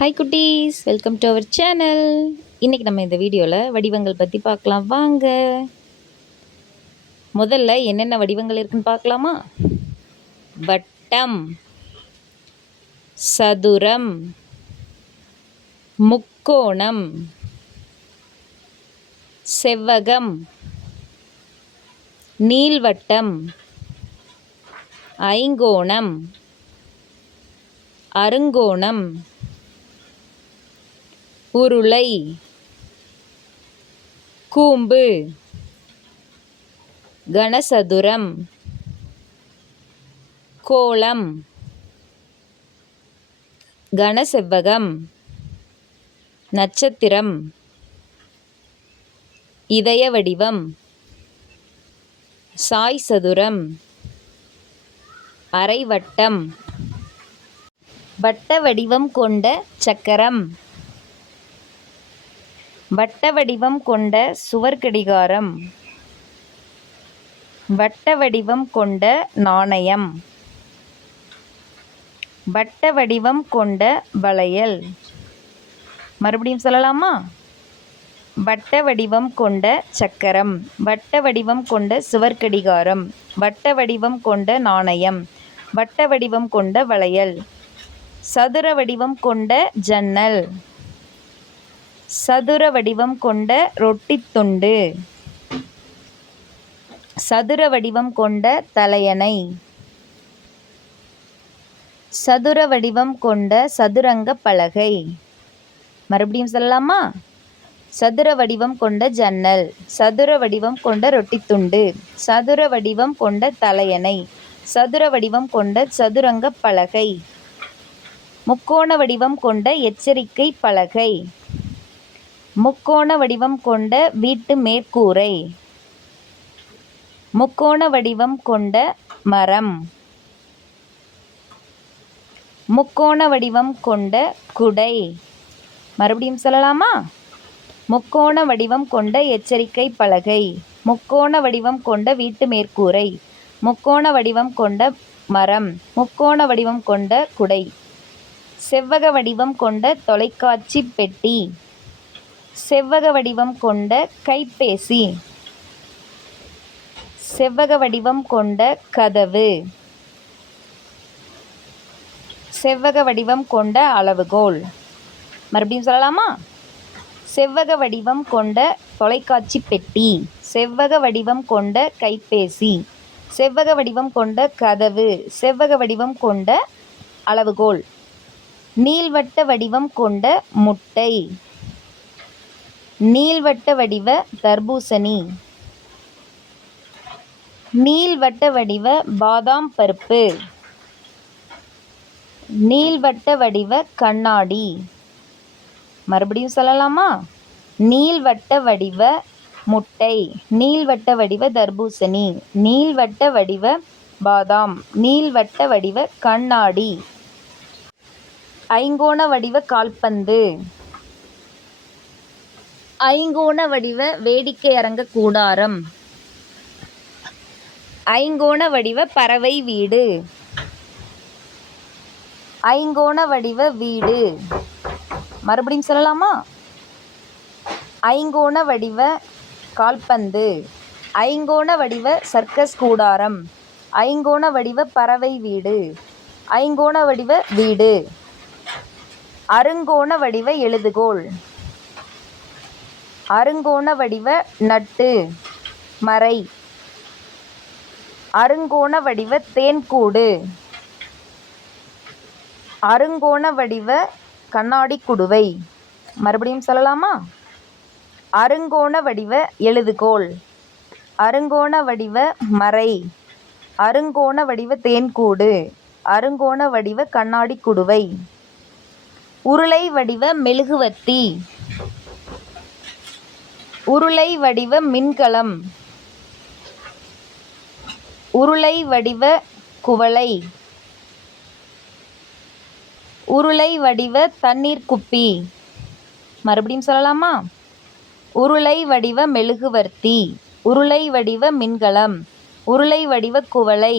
Hi குட்டீஸ், welcome to our channel. இன்றைக்கி நம்ம இந்த வீடியோவில் வடிவங்கள் பற்றி பார்க்கலாம் வாங்க. முதல்ல என்னென்ன வடிவங்கள் இருக்குன்னு பார்க்கலாமா? வட்டம், சதுரம், முக்கோணம், செவ்வகம், நீள்வட்டம், ஐங்கோணம், அருங்கோணம், உருளை, கூம்பு, கனசதுரம், கோளம், கனசெவ்வகம், நட்சத்திரம், இதய வடிவம், சாய் சதுரம், அரைவட்டம், வட்ட வடிவம் கொண்ட சக்கரம், வட்ட வடிவம் கொண்ட சுவர்க்கடிகாரம், வட்ட வடிவம் கொண்ட நாணயம், வட்ட வடிவம் கொண்ட வளையல். மறுபடியும் சொல்லலாமா? வட்ட வடிவம் கொண்ட சக்கரம், வட்ட வடிவம் கொண்ட சுவர்க்கடிகாரம், வட்ட வடிவம் கொண்ட நாணயம், வட்ட வடிவம் கொண்ட வளையல், சதுர வடிவம் கொண்ட ஜன்னல், சதுர வடிவம் கொண்ட ரொட்டித்துண்டு, சதுர வடிவம் கொண்ட தலையணை, சதுர வடிவம் கொண்ட சதுரங்க பலகை. மறுபடியும் சொல்லலாமா? சதுர வடிவம் கொண்ட ஜன்னல், சதுர வடிவம் கொண்ட ரொட்டித்துண்டு, சதுர வடிவம் கொண்ட தலையணை, சதுர வடிவம் கொண்ட சதுரங்க பலகை, முக்கோண வடிவம் கொண்ட எச்சரிக்கை பலகை, முக்கோண வடிவம் கொண்ட வீட்டு மேற்கூரை, முக்கோண வடிவம் கொண்ட மரம், முக்கோண வடிவம் கொண்ட குடை. மறுபடியும் சொல்லலாமா? முக்கோண வடிவம் கொண்ட எச்சரிக்கை பலகை, முக்கோண வடிவம் கொண்ட வீட்டு மேற்கூரை, முக்கோண வடிவம் கொண்ட மரம், முக்கோண வடிவம் கொண்ட குடை, செவ்வக வடிவம் கொண்ட தொலைக்காட்சி பெட்டி, செவ்வக வடிவம் கொண்ட கைபேசி, செவ்வக வடிவம் கொண்ட கதவு, செவ்வக வடிவம் கொண்ட அளவுகோல். மறுபடியும் சொல்லலாமா? செவ்வக வடிவம் கொண்ட தொலைக்காட்சி பெட்டி, செவ்வக வடிவம் கொண்ட கைபேசி, செவ்வக வடிவம் கொண்ட கதவு, செவ்வக வடிவம் கொண்ட அளவுகோல், நீள்வட்ட வடிவம் கொண்ட முட்டை, நீள்வட்ட வடிவ தர்பூசணி, நீள்வட்ட வடிவ பாதாம் பருப்பு, நீள்வட்ட வடிவ கண்ணாடி. மறுபடியும் சொல்லலாமா? நீள்வட்ட வடிவ முட்டை, நீள்வட்ட வடிவ தர்பூசணி, நீள்வட்ட வடிவ பாதாம், நீள்வட்ட வடிவ கண்ணாடி, ஐங்கோண வடிவ கால்பந்து, ஐங்கோண வடிவ வேடிக்கை அரங்க கூடாரம், ஐங்கோண வடிவ பறவை வீடு, ஐங்கோண வடிவ வீடு. மறுபடியும் சொல்லலாமா? ஐங்கோண வடிவ கால்பந்து, ஐங்கோண வடிவ சர்க்கஸ் கூடாரம், ஐங்கோண வடிவ பறவை வீடு, ஐங்கோண வடிவ வீடு, அருங்கோண வடிவ எழுதுகோல், அருங்கோண வடிவ நட்டு மரை, அருங்கோண வடிவ தேன்கூடு, அருங்கோண வடிவ கண்ணாடி குடுவை. மறுபடியும் சொல்லலாமா? அருங்கோண வடிவ எழுதுகோல், அருங்கோண வடிவ மரை, அருங்கோண வடிவ தேன்கூடு, அருங்கோண வடிவ கண்ணாடி குடுவை, உருளை வடிவ மெழுகுவர்த்தி, உருளை வடிவ மின்கலம், உருளை வடிவ குவளை, உருளை வடிவ தண்ணீர் குப்பி. மறுபடியும் சொல்லலாமா? உருளை வடிவ மெழுகுவர்த்தி, உருளை வடிவ மின்கலம், உருளை வடிவ குவளை,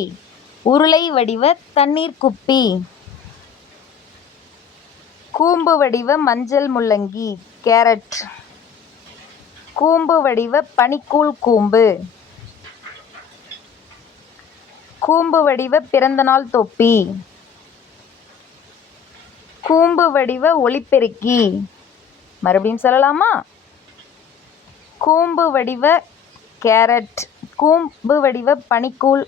உருளை வடிவ தண்ணீர் குப்பி, கூம்பு வடிவ மஞ்சள் முள்ளங்கி கேரட். கூம்பு வடிவ பனிக்கூழ் கூம்பு. கூம்பு வடிவ பிறந்தநாள் தொப்பி. கூம்பு வடிவ ஒலிபெருக்கி. மறுபடியும் சொல்லலாமா? கூம்பு வடிவ கேரட். கூம்பு வடிவ பனிக்கூழ்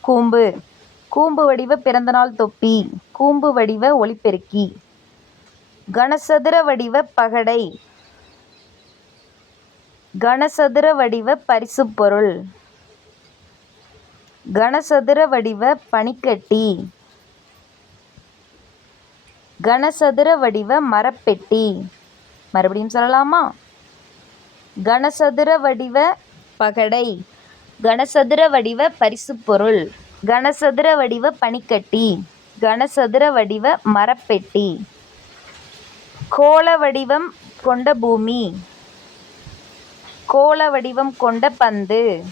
கூம்பு. கூம்பு வடிவ பிறந்தநாள் தொப்பி. கூம்பு வடிவ ஒலிபெருக்கி. கனசதுர வடிவ பகடை. கனசதுர வடிவ பரிசுப் பொருள். கனசதுர வடிவ பனிக்கட்டி. கனசதுர வடிவ மரப்பெட்டி. மறுபடியும் சொல்லலாமா? கனசதுர வடிவ பகடை. கனசதுர வடிவ பரிசுப் பொருள். கனசதுர வடிவ பனிக்கட்டி. கனசதுர வடிவ மரப்பெட்டி. கோள வடிவம் கொண்ட பூமி. கோள வடிவம் கொண்ட பந்து.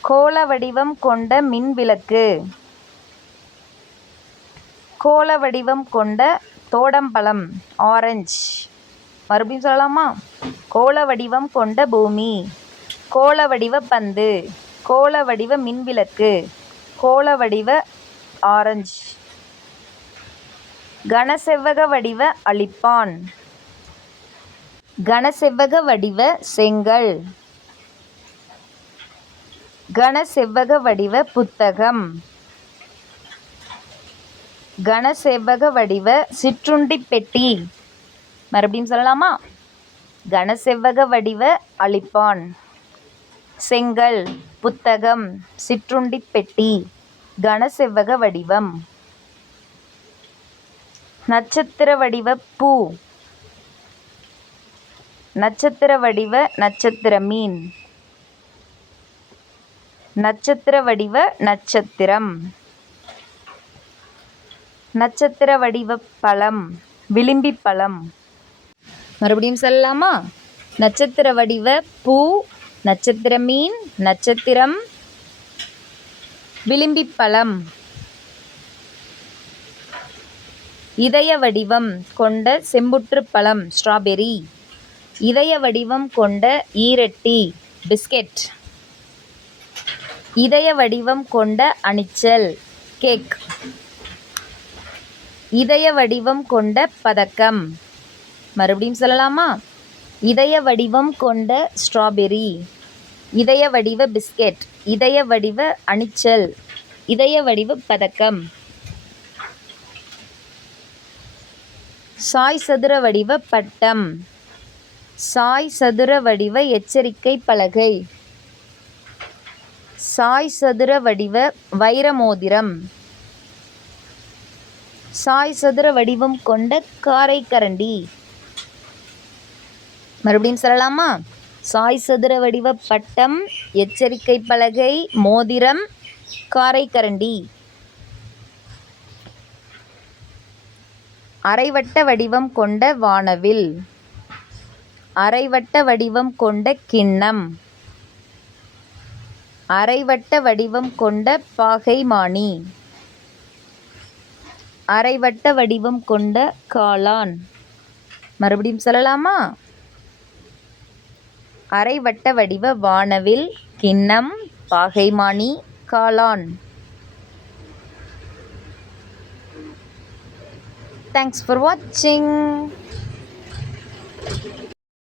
கோள வடிவம் கொண்ட மின்விளக்கு. கோள வடிவம் கொண்ட தோடம்பழம் ஆரஞ்சு. மறுபடியும் சொல்லலாமா? கோள வடிவம் கொண்ட பூமி. கோள வடிவ பந்து. கோள வடிவ மின்விளக்கு. கோள வடிவ ஆரஞ்சு. கனசெவ்வக வடிவ அழிப்பான். கனசெவ்வக வடிவ செங்கல். கனசெவ்வக வடிவ புத்தகம். கனசெவ்வக வடிவ சிற்றுண்டி பெட்டி. மறுபடியும் சொல்லலாமா? கனசெவ்வக வடிவ அழிப்பான், செங்கல், புத்தகம், சிற்றுண்டி பெட்டி. கனசெவ்வக வடிவம். நட்சத்திர வடிவ பூ. நட்சத்திர வடிவ நட்சத்திர மீன். நட்சத்திர வடிவ நட்சத்திரம். நட்சத்திர வடிவ பழம் விளிம்பி பழம். மறுபடியும் சொல்லலாமா? நட்சத்திர வடிவ பூ, நட்சத்திர மீன், நட்சத்திரம், விளிம்பி பழம். இதய வடிவம் கொண்ட செம்புற்று பழம் ஸ்ட்ராபெரி. இதய வடிவம் கொண்ட ஈரட்டி பிஸ்கெட். இதய வடிவம் கொண்ட அணிச்சல் கேக். இதய வடிவம் கொண்ட பதக்கம். மறுபடியும் சொல்லலாமா? இதய வடிவம் கொண்ட ஸ்ட்ராபெரி, இதய வடிவ பிஸ்கெட், இதய வடிவ அணிச்சல், இதய வடிவ பதக்கம். சாய் சதுர வடிவ பட்டம். சாய் சதுர வடிவ எச்சரிக்கை பலகை. சாய் சதுர வடிவ வைர மோதிரம். சாய் சதுர வடிவம் கொண்ட காரை கரண்டி. மறுபடியும் சொல்லலாமா? சாய் சதுர வடிவ பட்டம், எச்சரிக்கை பலகை, மோதிரம், காரை கரண்டி. அரைவட்ட வடிவம் கொண்ட வானவில். அரைவட்ட வடிவம் கொண்ட கிண்ணம். அரைவட்ட வடிவம் கொண்ட பாகைமானி. அரைவட்ட வடிவம் கொண்ட காளான். மறுபடியும் சொல்லலாமா? அரைவட்ட வடிவ வானவில், கிண்ணம், பாகைமானி, காளான். Thanks for watching.